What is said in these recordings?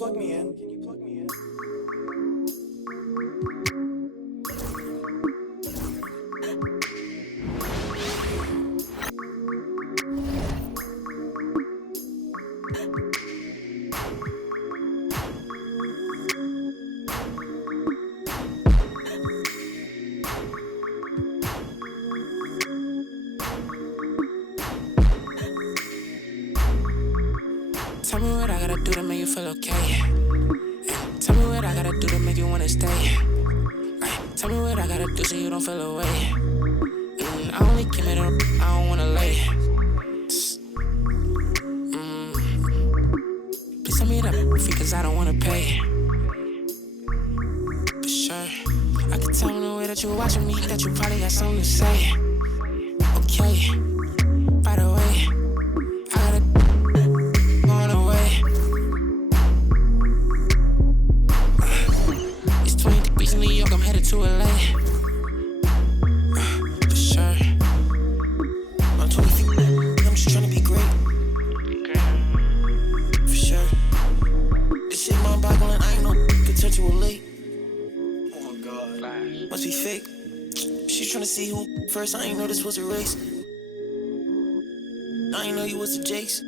plug me in? Tell me what I gotta do to make you feel okay. Tell me what I gotta do to make you wanna stay. Tell me what I gotta do so you don't feel away. I only came it up, I don't wanna lay. Please tell me that free cause I don't wanna pay. For sure, I can tell in the way that you're watching me that you probably got something to say. Okay, by the way, I gotta going away. It's 20 degrees in New York, I'm headed to LA. For sure. I'm 20 feet, I'm just trying to be great. For sure. This shit mind boggling, I ain't no potential late. Oh my god. Must be fake. She's trying to see who first, I ain't know this was a race. I ain't know you was the Jakes.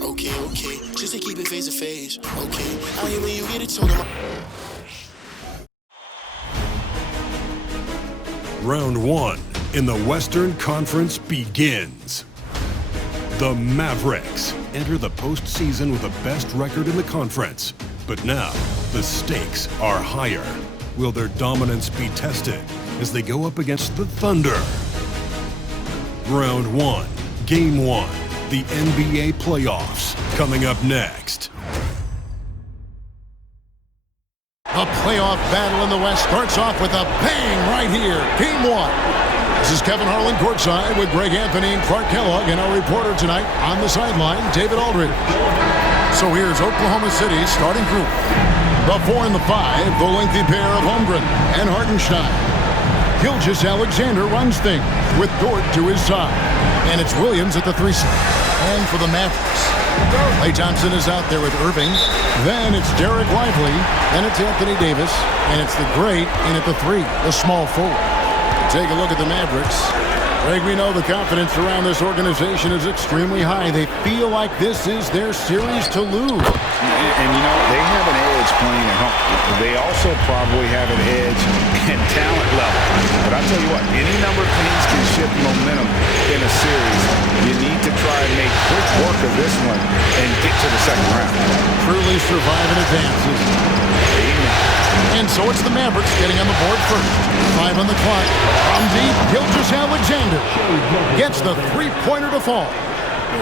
Okay, just to keep it face to face. Okay, I hear when you get it told him. Round one in the Western Conference begins. The Mavericks enter the postseason with the best record in the conference. But now, the stakes are higher. Will their dominance be tested as they go up against the Thunder? Round one, Game 1, the NBA playoffs, coming up next. The playoff battle in the West starts off with a bang right here. Game 1. This is Kevin Harlan courtside with Greg Anthony and Clark Kellogg, and our reporter tonight on the sideline, David Aldridge. So here's Oklahoma City's starting group. The 4 and the 5, the lengthy pair of Holmgren and Hartenstein. Gilgeous-Alexander runs things with Dort to his side. And it's Williams at the 3 spot. And for the Mavericks, Klay Thompson is out there with Irving. Then it's Derek Lively. Then it's Anthony Davis. And it's the great in at the 3, the small forward. Take a look at the Mavericks. Greg, we know the confidence around this organization is extremely high. They feel like this is their series to lose. And you know, they have an edge playing at home. They also probably have an edge in talent level. But I'll tell you what, any number of teams can shift momentum in a series. You need to try and make quick work of this one and get to the second round. Truly survive and advances. And so it's the Mavericks getting on the board first. 5 on the clock. From deep, Gilgeous-Alexander gets the three-pointer to fall.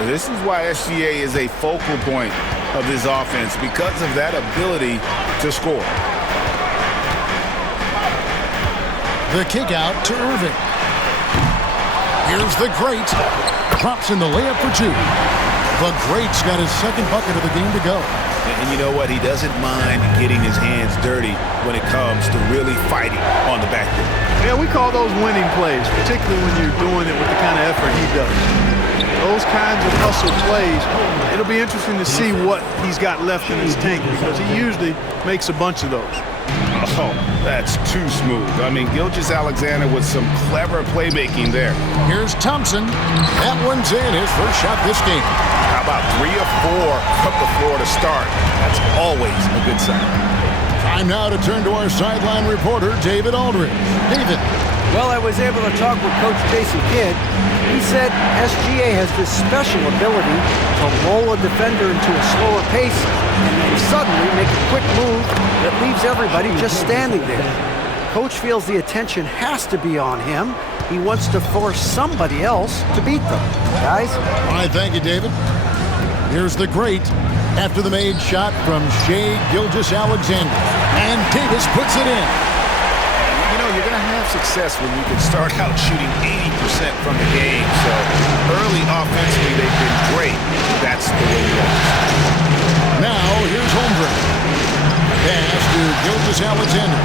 This is why SGA is a focal point of this offense, because of that ability to score. The kick out to Irving. Here's the great. Drops in the layup for 2. The great's got his second bucket of the game to go. And you know what? He doesn't mind getting his hands dirty when it comes to really fighting on the backboard. Yeah, we call those winning plays, particularly when you're doing it with the kind of effort he does. Those kinds of hustle plays, it'll be interesting to see what he's got left in his tank, because he usually makes a bunch of those. Oh, that's too smooth. I mean, Gilgeous-Alexander with some clever playmaking there. Here's Thompson. That one's in, his first shot this game. How about 3 of 4 from the floor to start? That's always a good sign. Time now to turn to our sideline reporter, David Aldridge. David. Well, I was able to talk with Coach Jason Kidd. He said SGA has this special ability to lull a defender into a slower pace and then suddenly make a quick move that leaves everybody just standing there. Coach feels the attention has to be on him. He wants to force somebody else to beat them. Guys? All right, thank you, David. Here's the great after the made shot from Shai Gilgeous-Alexander. And Davis puts it in. You know, you're going to have success when you can start out shooting 80% from the game. So early offensively, they've been great. That's the way you want to. Now, here's Holmgren. Pass to Gilgeous-Alexander.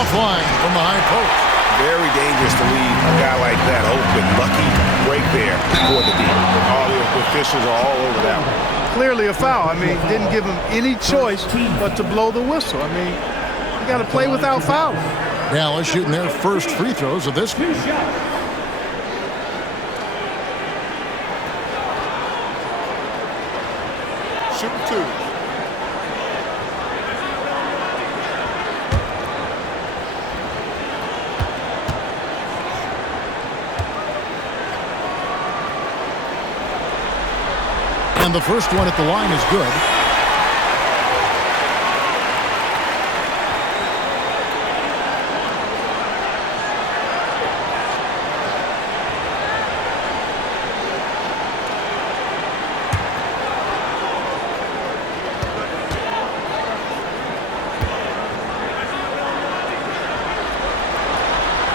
Offline from the high post. Very dangerous to leave a guy like that open. Lucky break there for the deep. All the officials are all over that one. Clearly a foul. I mean, didn't give him any choice but to blow the whistle. I mean, you got to play without fouling. Dallas shooting their first free throws of this game. Shoot two. And the first one at the line is good.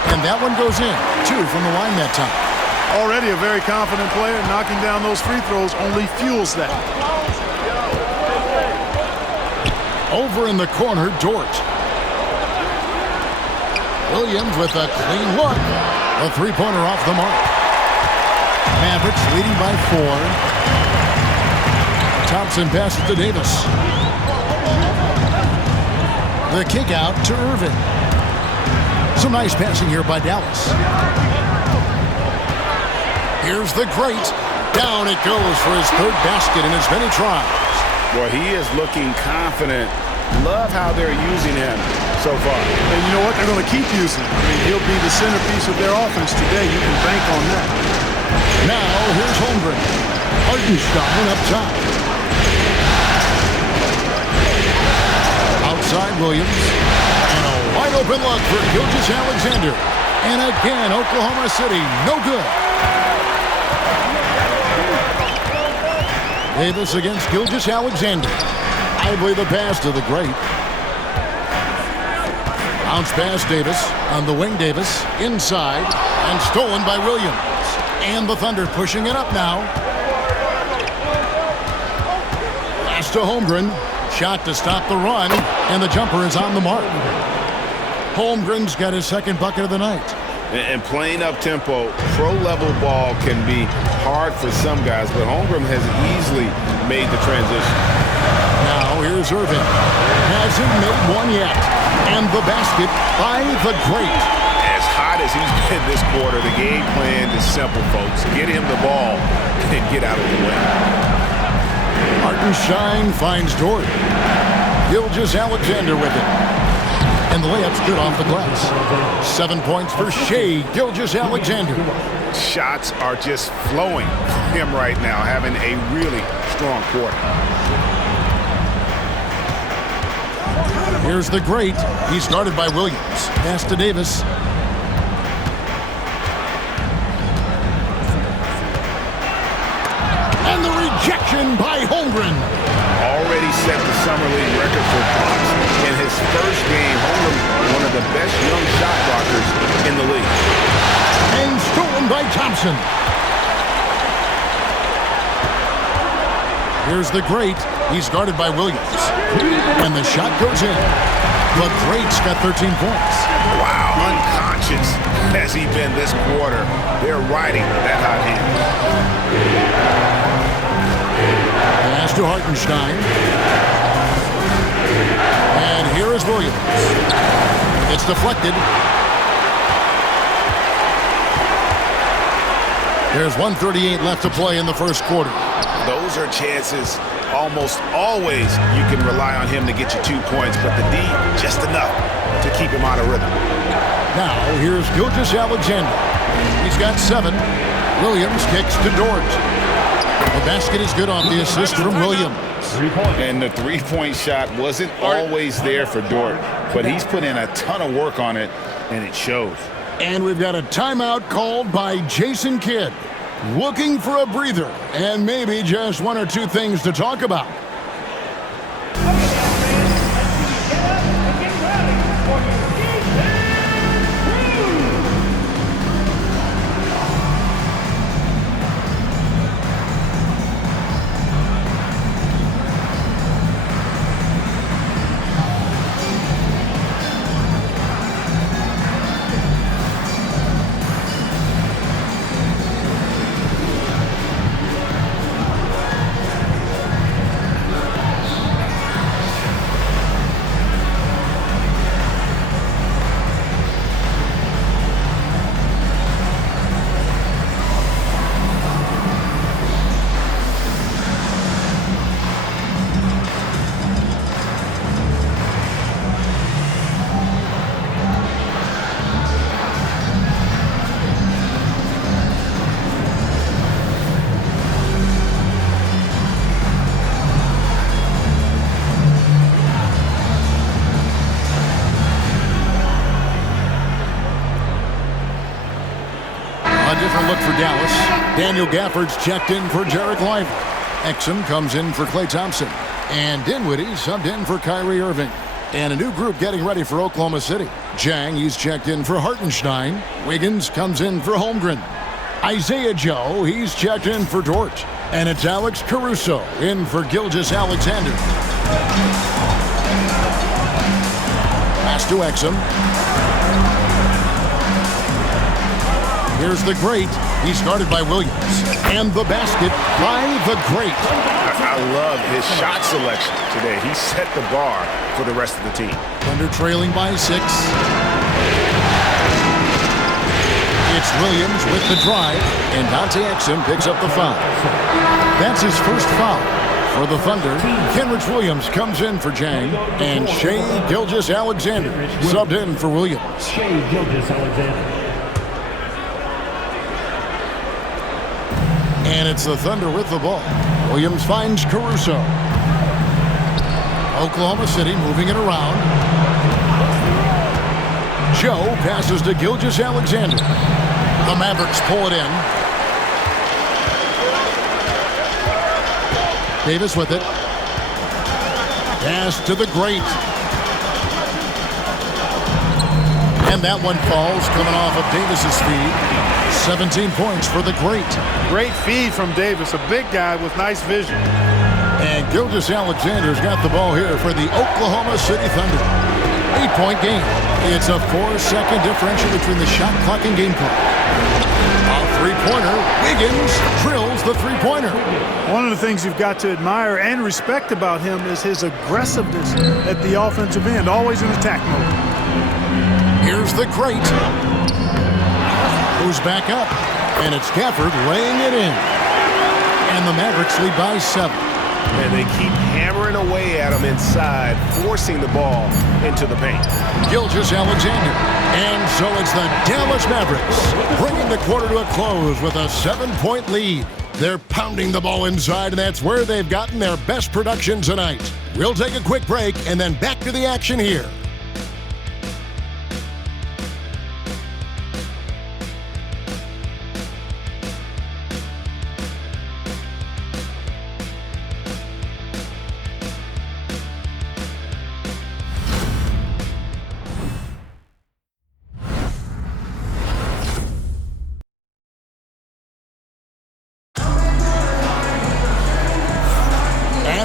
And that one goes in. 2 from the line that time. Already a very confident player. Knocking down those free throws only fuels that. Over in the corner, Dort. Williams with a clean look. A three-pointer off the mark. Mavericks leading by 4. Thompson passes to Davis. The kick out to Irvin. Some nice passing here by Dallas. Here's the great. Down it goes for his third basket in as many tries. Well, he is looking confident. Love how they're using him so far. And you know what? They're going to keep using him. I mean, he'll be the centerpiece of their offense today. You can bank on that. Now, here's Holmgren. Hartenstein up top. Outside Williams. And a wide open look for Gilgeous-Alexander. And again, Oklahoma City, no good. Davis against Gilgeous-Alexander. Idly the pass to the great. Bounce pass Davis. On the wing Davis. Inside. And stolen by Williams. And the Thunder pushing it up now. Pass to Holmgren. Shot to stop the run. And the jumper is on the mark. Holmgren's got his second bucket of the night. And playing up-tempo, pro-level ball can be hard for some guys, but Holmgren has easily made the transition. Now here's Irvin. Hasn't made one yet. And the basket by the great. As hot as he's been this quarter, the game plan is simple, folks. Get him the ball and get out of the way. Hartenstein finds Dort. Gilgeous-Alexander with it. And the layup's good off the glass. 7 points for Shai Gilgeous-Alexander. Shots are just flowing for him right now, having a really strong quarter. Here's the great. He's guarded by Williams. Pass to Davis. And the rejection by Holmgren. Already set the summer league record for blocks. In his first game, Holmgren, one of the best young shot blockers in the league. And stolen by Thompson. Here's the great. He's guarded by Williams. And the shot goes in. The great's got 13 points. Wow, unconscious has he been this quarter. They're riding that hot hand. Pass to Hartenstein. And here is Williams. It's deflected. There's 1:38 left to play in the first quarter. Those are chances almost always you can rely on him to get you 2 points, but the D, just enough to keep him out of rhythm. Now, here's Gilgeous-Alexander. He's got 7. Williams kicks to Dort. The basket is good on the assist from Williams. And the three-point shot wasn't always there for Dort, but he's put in a ton of work on it, and it shows. And we've got a timeout called by Jason Kidd. Looking for a breather and maybe just 1 or 2 things to talk about. a look for Dallas. Daniel Gafford's checked in for Jarek Lively. Exum comes in for Klay Thompson. And Dinwiddie subbed in for Kyrie Irving. And a new group getting ready for Oklahoma City. Jang, he's checked in for Hartenstein. Wiggins comes in for Holmgren. Isaiah Joe, he's checked in for Dort. And it's Alex Caruso in for Gilgeous-Alexander. Pass to Exum. Here's the great. He's guarded by Williams. And the basket by the great. I love his shot selection today. He set the bar for the rest of the team. Thunder trailing by 6. It's Williams with the drive. And Dante Exum picks up the foul. That's his first foul. For the Thunder, Kenrich Williams comes in for Jang. And Shai Gilgeous-Alexander subbed in for Williams. Shai Gilgeous-Alexander. And it's the Thunder with the ball. Williams finds Caruso. Oklahoma City moving it around. Joe passes to Gilgeous-Alexander. The Mavericks pull it in. Davis with it. Pass to the great. And that one falls, coming off of Davis's feed. 17 points for the great. Great feed from Davis, a big guy with nice vision. And Gilgeous-Alexander's got the ball here for the Oklahoma City Thunder. 8-point game. It's a 4-second differential between the shot clock and game clock. A three-pointer. Wiggins drills the three-pointer. One of the things you've got to admire and respect about him is his aggressiveness at the offensive end, always in attack mode. Here's the great. Goes back up, and it's Gafford laying it in. And the Mavericks lead by 7. And they keep hammering away at him inside, forcing the ball into the paint. Gilgeous-Alexander. And so it's the Dallas Mavericks bringing the quarter to a close with a 7-point lead. They're pounding the ball inside, and that's where they've gotten their best production tonight. We'll take a quick break and then back to the action here.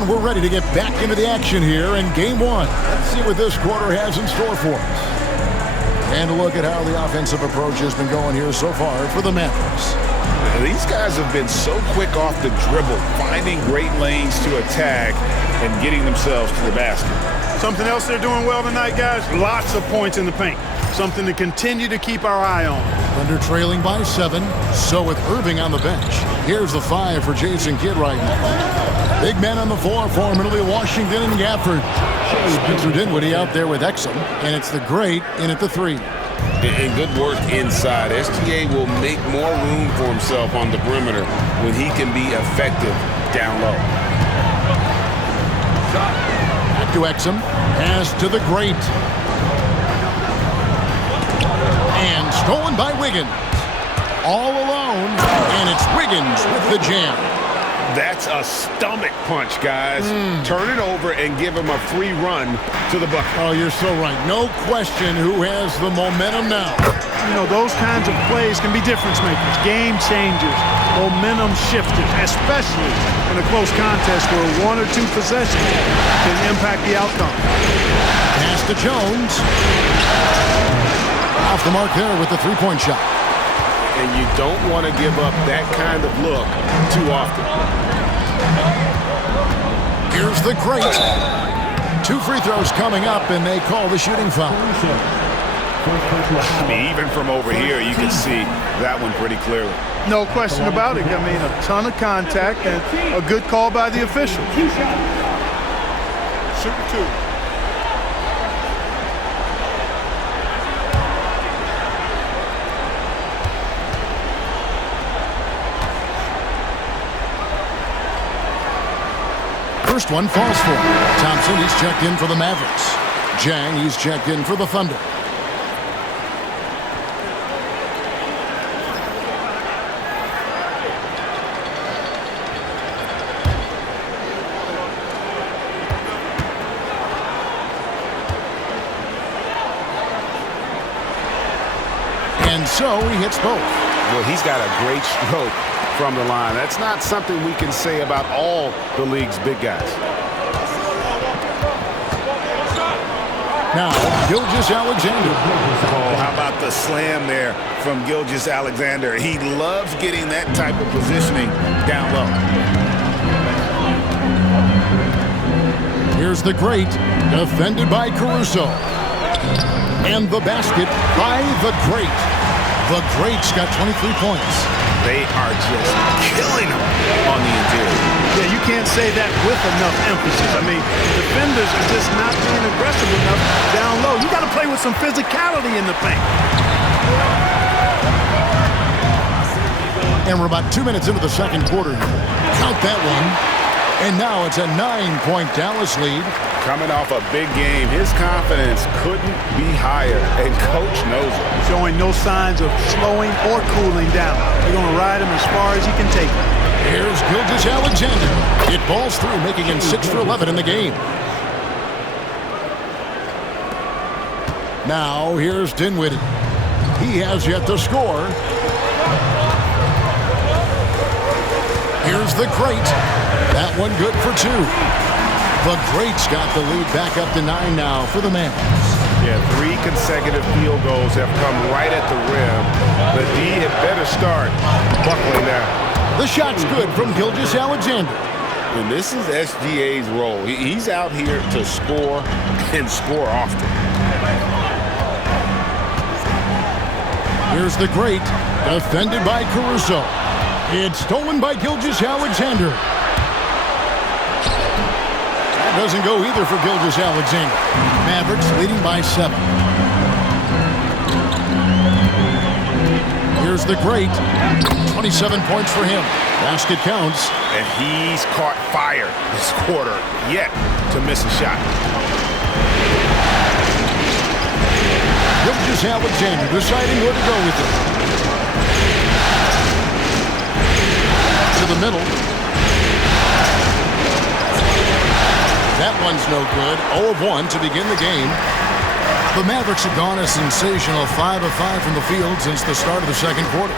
We're ready to get back into the action here in Game 1. Let's see what this quarter has in store for us. And a look at how the offensive approach has been going here so far for the Mavericks. These guys have been so quick off the dribble, finding great lanes to attack and getting themselves to the basket. Something else they're doing well tonight, guys, lots of points in the paint. Something to continue to keep our eye on. Thunder trailing by 7. So with Irving on the bench, here's the 5 for Jason Kidd right now. Big men on the floor for him. It'll be Washington and Gafford. Spencer Dinwiddie out there with Exum. And it's the great in at the 3. And good work inside. SGA will make more room for himself on the perimeter when he can be effective down low. Back to Exum. Pass to the great. And stolen by Wiggins. All alone. And it's Wiggins with the jam. That's a stomach punch, guys. Turn it over and give him a free run to the bucket. Oh, you're so right. No question who has the momentum now. You know, those kinds of plays can be difference makers, game changers, momentum shifters, especially in a close contest where 1 or 2 possessions can impact the outcome. Pass to Jones. Off the mark there with the three-point shot. And you don't want to give up that kind of look too often. Here's the great. 2 free throws coming up, and they call the shooting foul. I mean, even from over here, you can see that one pretty clearly. No question about it. I mean, a ton of contact and a good call by the official. Shooting 2. First one falls for him. Thompson, he's checked in for the Mavericks. Jang, he's checked in for the Thunder. And so he hits both. Well, he's got a great stroke from the line. That's not something we can say about all the league's big guys. Now, Gilgeous-Alexander. Oh, how about the slam there from Gilgeous-Alexander? He loves getting that type of positioning down low. Here's the great, defended by Caruso. And the basket by the great. The great's got 23 points. They are just killing him on the interior. Yeah, you can't say that with enough emphasis. I mean, defenders are just not being aggressive enough down low. You got to play with some physicality in the paint. And we're about 2 minutes into the second quarter. Count that one. And now it's a 9-point Dallas lead. Coming off a big game, his confidence couldn't be higher, and Coach knows it. Showing no signs of slowing or cooling down. They're going to ride him as far as he can take him. Here's Gilgeous-Alexander. It balls through, making him 6 for 11 in the game. Now here's Dinwiddie. He has yet to score. Here's the great. That one good for 2. The great's got the lead back up to 9 now for the Mavs. Yeah, 3 consecutive field goals have come right at the rim. The D had better start buckling down. The shot's good from Gilgeous-Alexander. And this is SGA's role. He's out here to score and score often. Here's the great, defended by Caruso. It's stolen by Gilgeous-Alexander. That doesn't go either for Gilgeous-Alexander. Mavericks leading by 7. Here's the great. 27 points for him. Basket counts. And he's caught fire this quarter, yet to miss a shot. Gilgeous-Alexander deciding where to go with it. To the middle. That one's no good. 0 of 1 to begin the game. The Mavericks have gone a sensational 5 of 5 from the field since the start of the second quarter.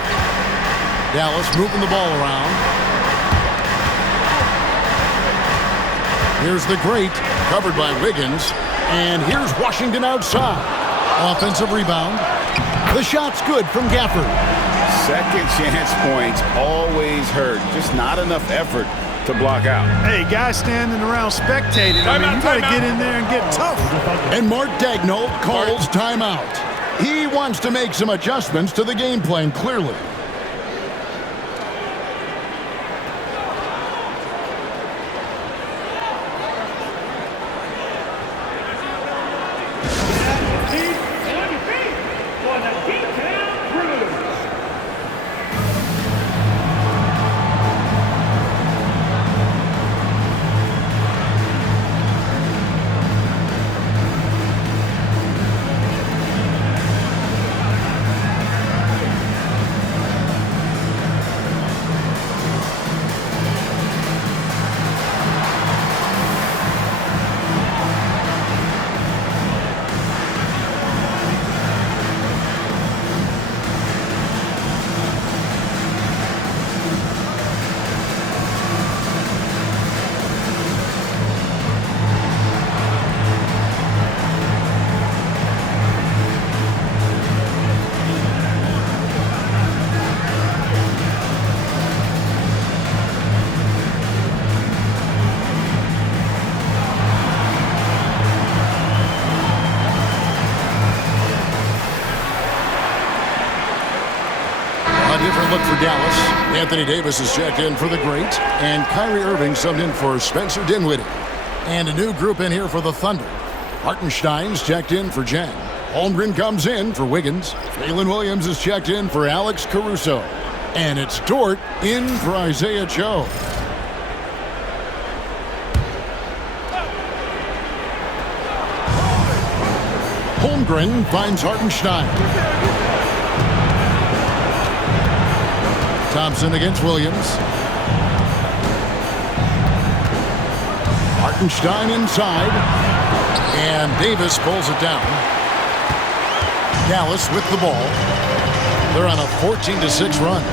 Dallas moving the ball around. Here's the great, covered by Wiggins. And here's Washington outside. Offensive rebound. The shot's good from Gafford. Second chance points always hurt. Just not enough effort to block out. Hey, guys standing around spectating. I mean, you got to get in there and get tough. And Mark Daigneault calls timeout. He wants to make some adjustments to the game plan, clearly. Different look for Dallas. Anthony Davis is checked in for the great, and Kyrie Irving subbed in for Spencer Dinwiddie. And a new group in here for the Thunder. Hartenstein's checked in for Jen. Holmgren comes in for Wiggins. Jalen Williams is checked in for Alex Caruso. And it's Dort in for Isaiah Joe. Holmgren finds Hartenstein. Thompson against Williams. Hartenstein inside. And Davis pulls it down. Dallas with the ball. They're on a 14-6 run.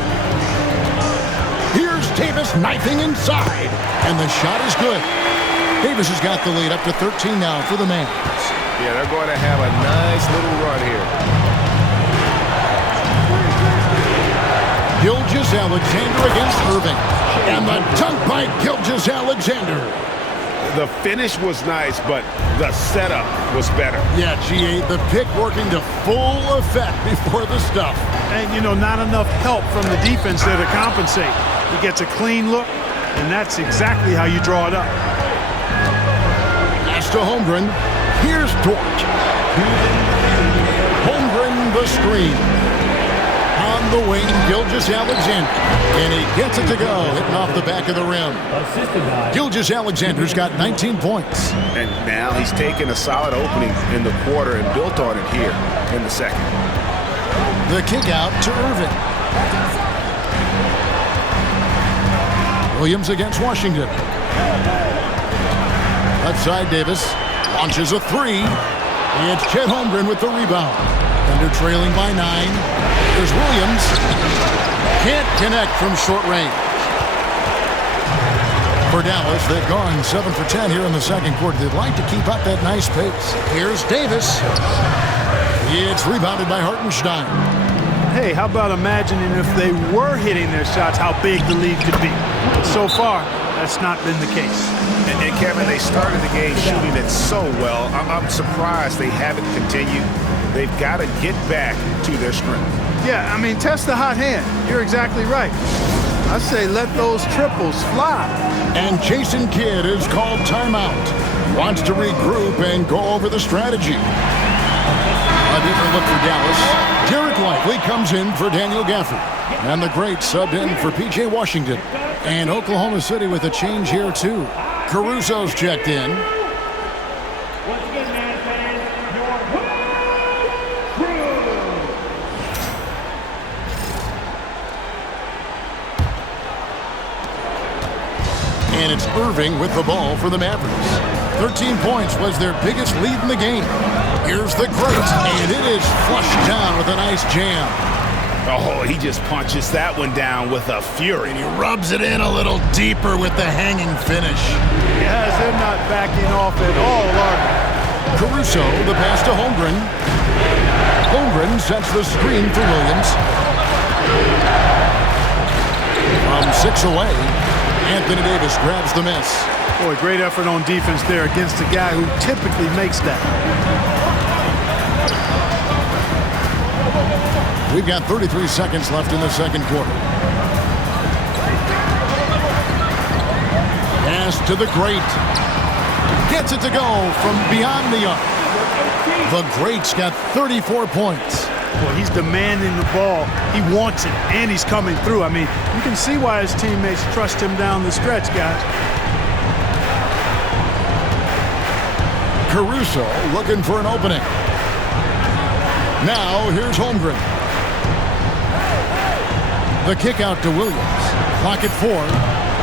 Here's Davis knifing inside, and the shot is good. Davis has got the lead up to 13 now for the Mavs. Yeah, they're going to have a nice little run here. Gilgeous-Alexander against Irving. And the dunk by Gilgeous-Alexander. The finish was nice, but the setup was better. Yeah, GA, the pick working to full effect before the stuff. And, you know, not enough help from the defense there to compensate. He gets a clean look, and that's exactly how you draw it up. Pass to Holmgren. Here's Dort. Holmgren the screen. On the wing, Gilgeous-Alexander. And he gets it to go, hitting off the back of the rim. Gilgeous-Alexander's got 19 points. And now he's taken a solid opening in the quarter and built on it here in the second. The kick out to Irving. Williams against Washington. Left side, Davis launches a three. It's Chet Holmgren with the rebound. Thunder trailing by 9. There's Williams. Can't connect from short range. For Dallas, they've gone 7 for 10 here in the second quarter. They'd like to keep up that nice pace. Here's Davis. It's rebounded by Hartenstein. Hey, how about imagining if they were hitting their shots, how big the lead could be? But so far, that's not been the case. And Kevin, they started the game shooting it so well. I'm surprised they haven't continued. They've got to get back to their strength. Yeah, I mean, test the hot hand. You're exactly right. I say let those triples fly. And Jason Kidd is called timeout. Wants to regroup and go over the strategy. A different look for Dallas. Derek Lively comes in for Daniel Gafford. And the great subbed in for P.J. Washington. And Oklahoma City with a change here, too. Caruso's checked in. And it's Irving with the ball for the Mavericks. 13 points was their biggest lead in the game. Here's the great, and it is flushed down with a nice jam. Oh, he just punches that one down with a fury. And he rubs it in a little deeper with the hanging finish. Yes, they're not backing off at all, are they? Caruso, the pass to Holmgren. Holmgren sets the screen for Williams. From 6 away, Anthony Davis grabs the miss. Boy, great effort on defense there against a guy who typically makes that. We've got 33 seconds left in the second quarter. Pass to the great. Gets it to go from beyond the arc. The great's got 34 points. Boy, he's demanding the ball. He wants it, and he's coming through. I mean, you can see why his teammates trust him down the stretch, guys. Caruso looking for an opening. Now, here's Holmgren. The kick out to Williams. Clock at 4,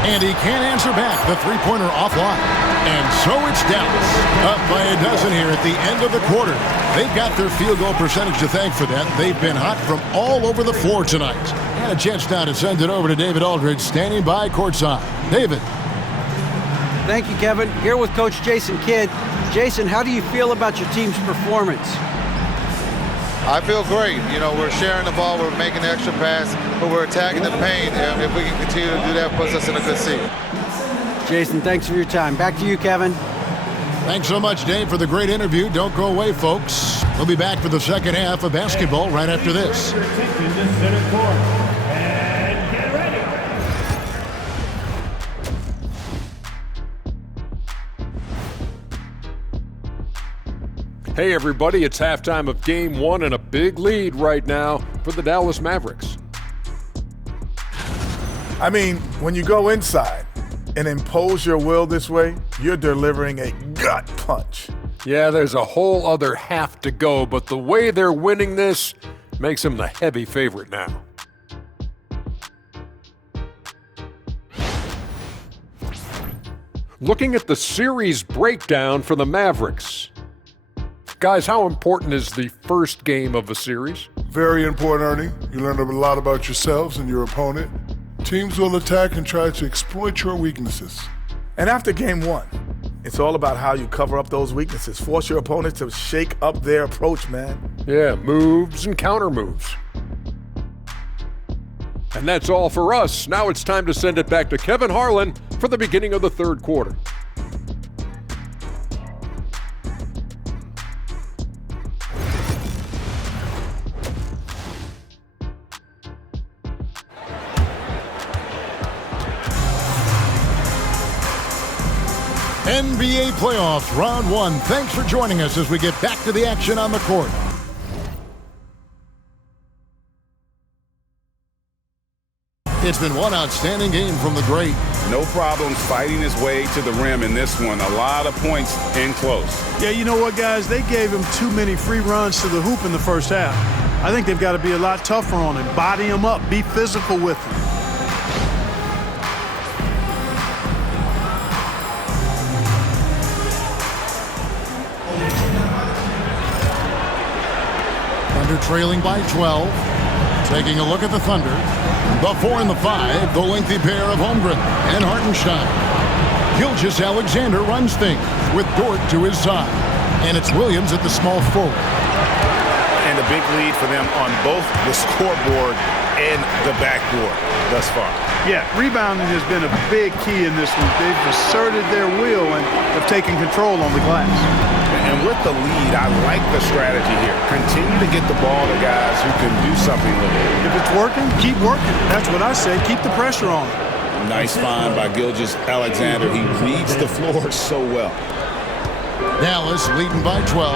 and he can't answer back. The three-pointer offline. And so it's Dallas, up by a dozen here at the end of the quarter. They've got their field goal percentage to thank for that. They've been hot from all over the floor tonight. And a chance now to send it over to David Aldridge, standing by courtside. David. Thank you, Kevin. Here with Coach Jason Kidd. Jason, how do you feel about your team's performance? I feel great. You know, we're sharing the ball, we're making the extra pass, but we're attacking the paint. And if we can continue to do that, it puts us in a good seat. Jason, thanks for your time. Back to you, Kevin. Thanks so much, Dave, for the great interview. Don't go away, folks. We'll be back for the second half of basketball right after this. Hey everybody, it's halftime of Game 1 and a big lead right now for the Dallas Mavericks. I mean, when you go inside and impose your will this way, you're delivering a gut punch. Yeah, there's a whole other half to go, but the way they're winning this makes them the heavy favorite now. Looking at the series breakdown for the Mavericks. Guys, how important is the first game of a series? Very important, Ernie. You learn a lot about yourselves and your opponent. Teams will attack and try to exploit your weaknesses. And after game one, it's all about how you cover up those weaknesses. Force your opponent to shake up their approach, man. Yeah, moves and counter moves. And that's all for us. Now it's time to send it back to Kevin Harlan for the beginning of the third quarter. NBA playoffs, round one. Thanks for joining us as we get back to the action on the court. It's been one outstanding game from the great. No problems fighting his way to the rim in this one. A lot of points in close. Yeah, you know what, guys? They gave him too many free runs to the hoop in the first half. I think they've got to be a lot tougher on him. Body him up. Be physical with him. Thunder trailing by 12. Taking a look at the Thunder. The 4 and the 5, the lengthy pair of Holmgren and Hartenstein. Gilgeous-Alexander runs things with Dort to his side. And it's Williams at the small forward. And a big lead for them on both the scoreboard and the backboard thus far. Yeah, rebounding has been a big key in this one. They've asserted their will and have taken control on the glass. And with the lead, I like the strategy here. Continue to get the ball to guys who can do something with it. If it's working, keep working. That's what I say. Keep the pressure on. Nice find by Gilgeous-Alexander. He reads the floor so well. Dallas leading by 12.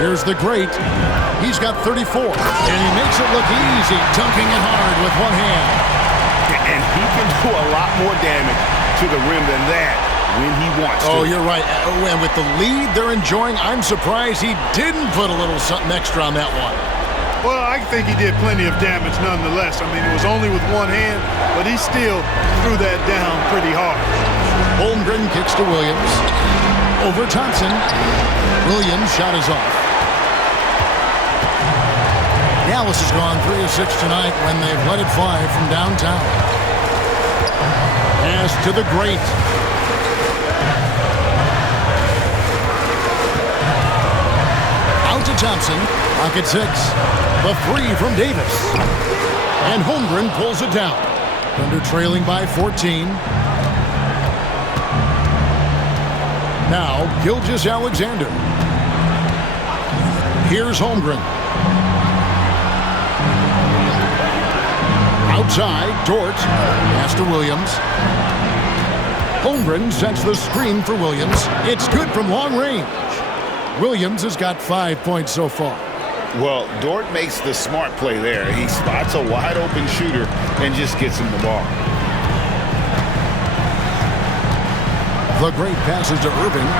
Here's the great. He's got 34. And he makes it look easy, dunking it hard with one hand. And he can do a lot more damage to the rim than that when he wants to. Oh, you're right. And with the lead they're enjoying, I'm surprised he didn't put a little something extra on that one. Well, I think he did plenty of damage nonetheless. I mean, it was only with one hand, but he still threw that down pretty hard. Holmgren kicks to Williams. Over Thompson. Williams' shot is off. Dallas has gone 3 of 6 tonight when they've let it fly from downtown. Pass to the great. Out to Thompson. Pocket 6. The 3 from Davis. And Holmgren pulls it down. Thunder trailing by 14. Now, Gilgeous-Alexander. Here's Holmgren. Outside, Dort. Pass to Williams. Holmgren sets the screen for Williams. It's good from long range. Williams has got 5 points so far. Well, Dort makes the smart play there. He spots a wide-open shooter and just gets him the ball. The great passes to Irving.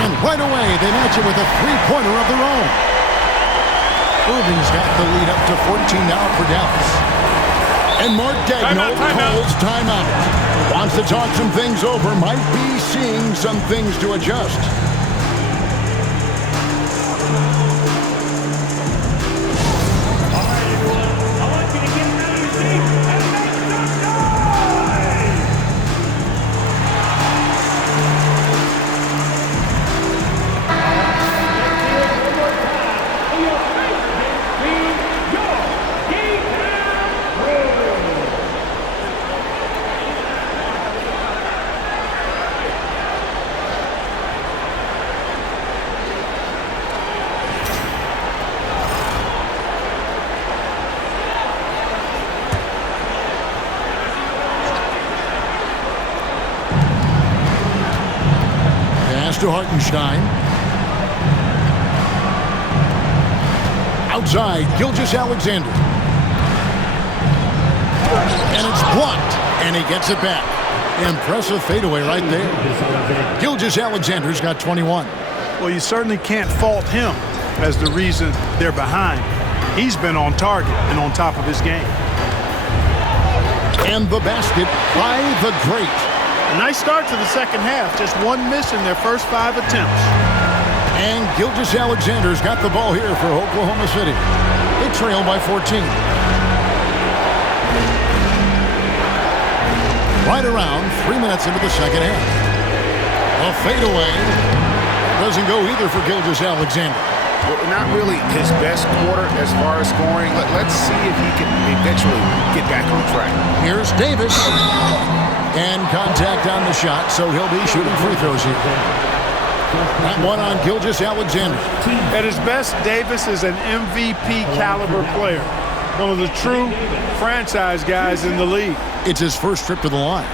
And right away, they match it with a three-pointer of their own. Irving's got the lead up to 14 now for Dallas. And Mark Daigneault calls timeout. Wants to talk some things over. Might be seeing some things to adjust. To Hartenstein. Outside, Gilgeous-Alexander. And it's blocked, and he gets it back. Impressive fadeaway right there. Gilgeous-Alexander's got 21. Well, you certainly can't fault him as the reason they're behind. He's been on target and on top of his game. And the basket by the great. A nice start to the second half. Just one miss in their first 5 attempts. And Gilgeous-Alexander's got the ball here for Oklahoma City. They trail by 14. Right around 3 minutes into the second half. A fadeaway. Doesn't go either for Gilgeous-Alexander. Well, not really his best quarter as far as scoring. Let's see if he can eventually get back on track. Here's Davis. And contact on the shot, so he'll be shooting free throws here. That one on Gilgeous-Alexander. At his best, Davis is an MVP caliber player. One of the true franchise guys in the league. It's his first trip to the line.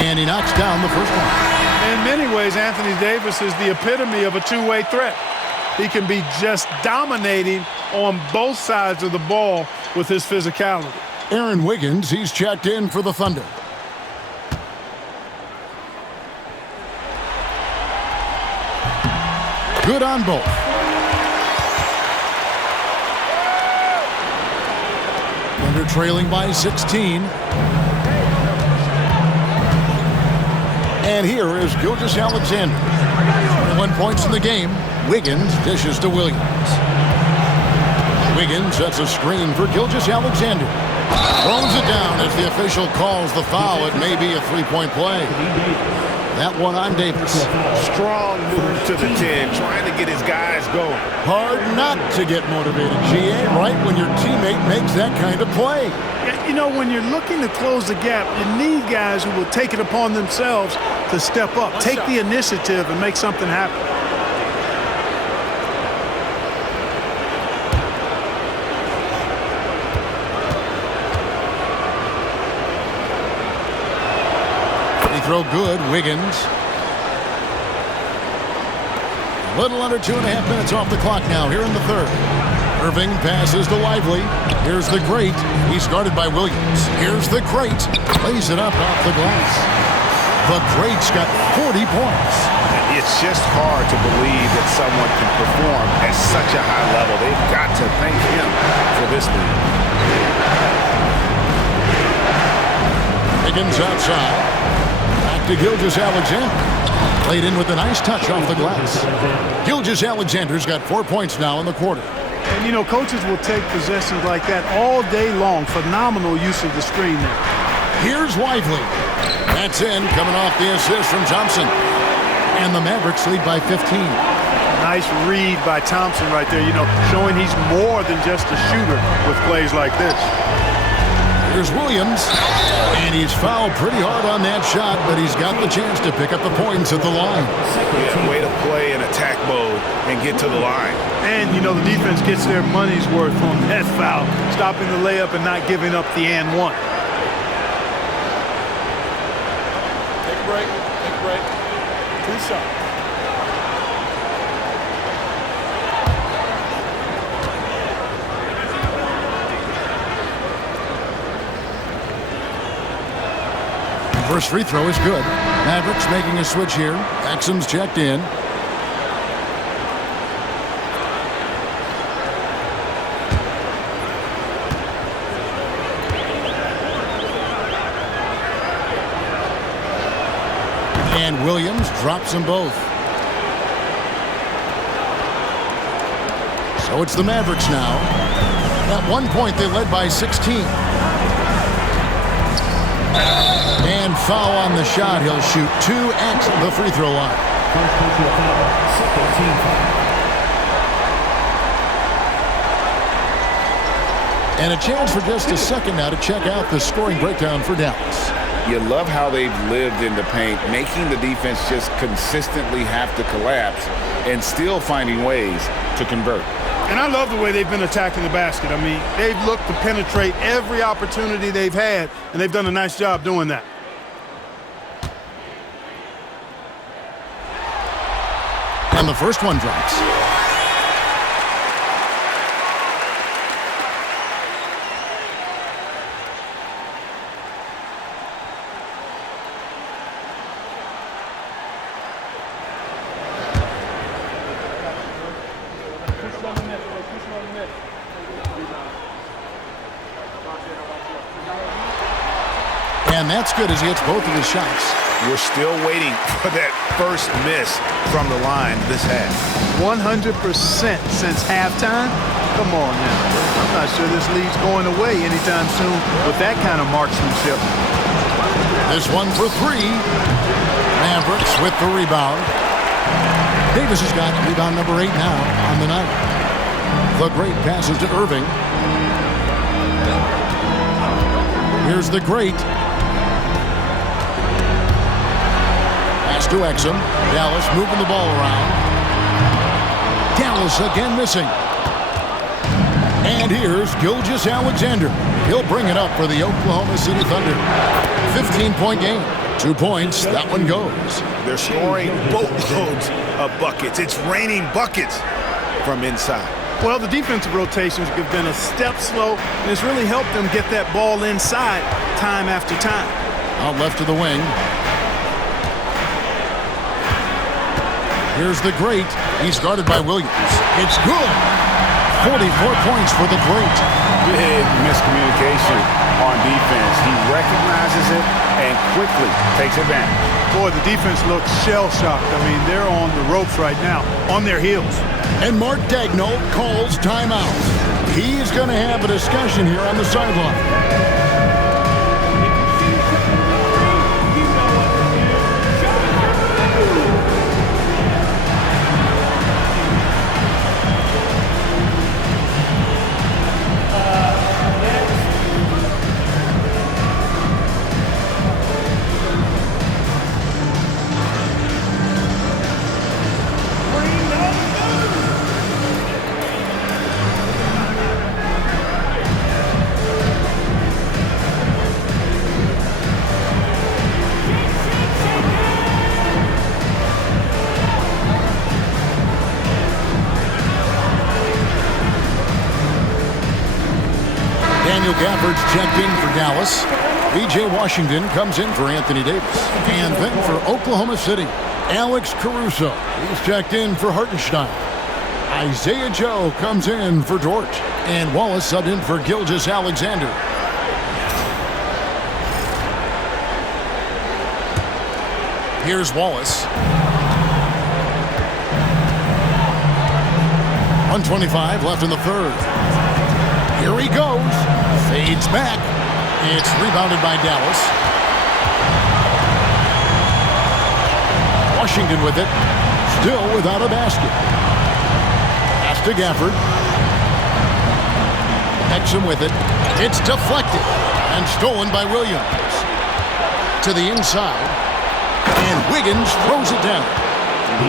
And he knocks down the first one. In many ways, Anthony Davis is the epitome of a two-way threat. He can be just dominating on both sides of the ball with his physicality. Aaron Wiggins, he's checked in for the Thunder. Good on both. Thunder trailing by 16. And here is Gilgeous-Alexander. 21 points in the game. Wiggins dishes to Williams. Wiggins sets a screen for Gilgeous-Alexander. Throws it down as the official calls the foul. It may be a three-point play. That one on Davis. Strong move to the 10, trying to get his guys going. Hard not to get motivated, GA, right when your teammate makes that kind of play. You know, when you're looking to close the gap, you need guys who will take it upon themselves to step up, take the initiative, and make something happen. Free throw good, Wiggins. A little under 2.5 minutes off the clock now here in the third. Irving passes to Lively. Here's the Great. He's guarded by Williams. Here's the Great. Lays it up off the glass. The Great's got 40 points. It's just hard to believe that someone can perform at such a high level. They've got to thank him for this lead. Higgins outside. Back to Gilgeous-Alexander. Played in with a nice touch off the glass. Gilgeous-Alexander's got 4 points now in the quarter. And, you know, coaches will take possessions like that all day long. Phenomenal use of the screen there. Here's Lively. That's in, coming off the assist from Thompson. And the Mavericks lead by 15. Nice read by Thompson right there, you know, showing he's more than just a shooter with plays like this. Here's Williams. And he's fouled pretty hard on that shot, but he's got the chance to pick up the points at the line. Yeah, way to play in attack mode and get to the line. And, you know, the defense gets their money's worth on that foul, stopping the layup and not giving up the and one. Take a break. Take a break. 2 shots. First free throw is good. Mavericks making a switch here. Exum's checked in. And Williams drops them both. So it's the Mavericks now. At one point they led by 16. And foul on the shot. He'll shoot 2 at the free throw line. And a chance for just a second now to check out the scoring breakdown for Dallas. You love how they've lived in the paint, making the defense just consistently have to collapse and still finding ways to convert. And I love the way they've been attacking the basket. I mean, they've looked to penetrate every opportunity they've had, and they've done a nice job doing that. And the first one drops. And that's good as he hits both of his shots. We're still waiting for that first miss from the line this half. 100% since halftime? Come on now. I'm not sure this lead's going away anytime soon with that kind of marksmanship. This one for three. Mavericks with the rebound. Davis has got rebound number 8 now on the night. The Great passes to Irving. Here's the Great. Pass to Exum. Dallas moving the ball around. Dallas again missing. And here's Gilgeous-Alexander. He'll bring it up for the Oklahoma City Thunder. 15-point game. 2 points. That one goes. They're scoring boatloads of buckets. It's raining buckets from inside. Well, the defensive rotations have been a step slow, and it's really helped them get that ball inside time after time. Out left to the wing. Here's the Great. He's guarded by Williams. It's good. 44 points for the Great. Big miscommunication on defense. He recognizes it and quickly takes advantage. Boy, the defense looks shell-shocked. I mean, they're on the ropes right now, on their heels. And Mark Daigneault calls timeout. He's going to have a discussion here on the sideline. Daniel Gafford's checked in for Dallas. B.J. Washington comes in for Anthony Davis. And then for Oklahoma City, Alex Caruso. He's checked in for Hartenstein. Isaiah Joe comes in for Dort. And Wallace subbed in for Gilgeous-Alexander. Here's Wallace. 1:25 left in the third. Here he goes. Fades back. It's rebounded by Dallas. Washington with it. Still without a basket. Pass to Gafford. Exum with it. It's deflected and stolen by Williams. To the inside. And Wiggins throws it down.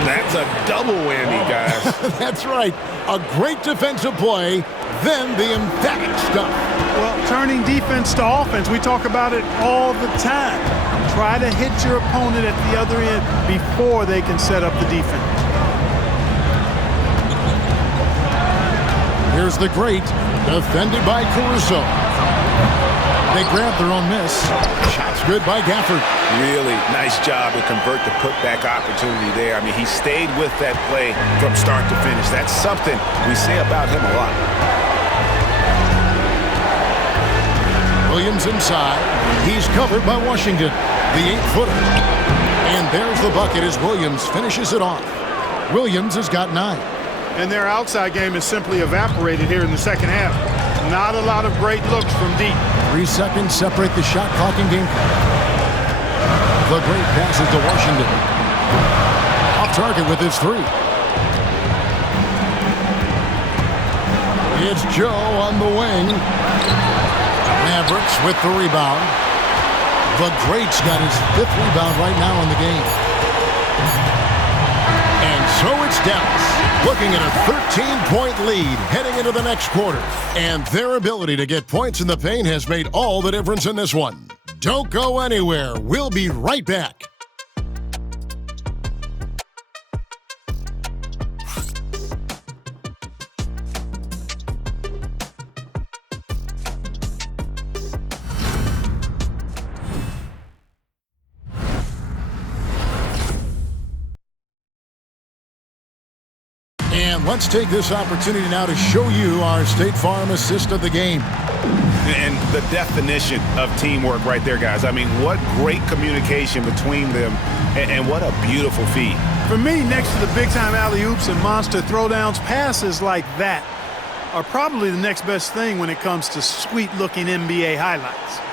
That's a double whammy, guys. That's right. A great defensive play, then the emphatic stuff. Well, turning defense to offense, we talk about it all the time. Try to hit your opponent at the other end before they can set up the defense. Here's the Great, defended by Caruso. They grab their own miss. Shot's good by Gafford. Really nice job to convert the putback opportunity there. I mean, he stayed with that play from start to finish. That's something we say about him a lot. Williams inside. He's covered by Washington, the 8-footer. And there's the bucket as Williams finishes it off. Williams has got 9. And their outside game is simply evaporated here in the second half. Not a lot of great looks from deep. 3 seconds separate the shot clock and game clock. The Great passes to Washington. Off target with his 3. It's Joe on the wing. Mavericks with the rebound. The Great's got his 5th rebound right now in the game. And so it's Dallas, looking at a 13-point lead heading into the next quarter. And their ability to get points in the paint has made all the difference in this one. Don't go anywhere. We'll be right back. And let's take this opportunity now to show you our State Farm assist of the game. And the definition of teamwork right there, guys. I mean, what great communication between them, and what a beautiful feed. For me, next to the big-time alley-oops and monster throwdowns, passes like that are probably the next best thing when it comes to sweet-looking NBA highlights.